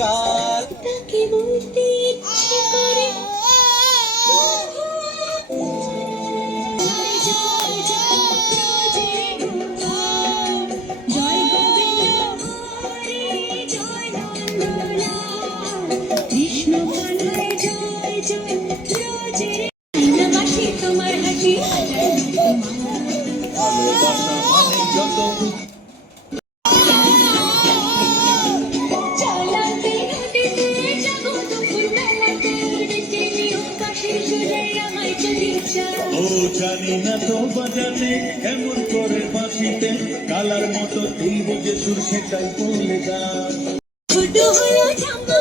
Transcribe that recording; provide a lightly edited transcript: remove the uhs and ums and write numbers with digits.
কাল তাকে বলতে ইচ্ছে করে জয় জয় জয় গোবিন্দ হরে জয় নন্দলাল কৃষ্ণ কানায় জয় জয় রোজের বাসি তোমার হাসি হাজার ভালোবাসা মানে যত চালাতে নদীতে যাবো দুপুর বেলাতে ডেকে নিও পাশের সুরে আমায় চলিয়েছে ও জানি না তো বাজানে কেমন করে বাঁশিতে কালার মতো তুলব যে সুর সেটাই বললে গান ছোট হলো জামা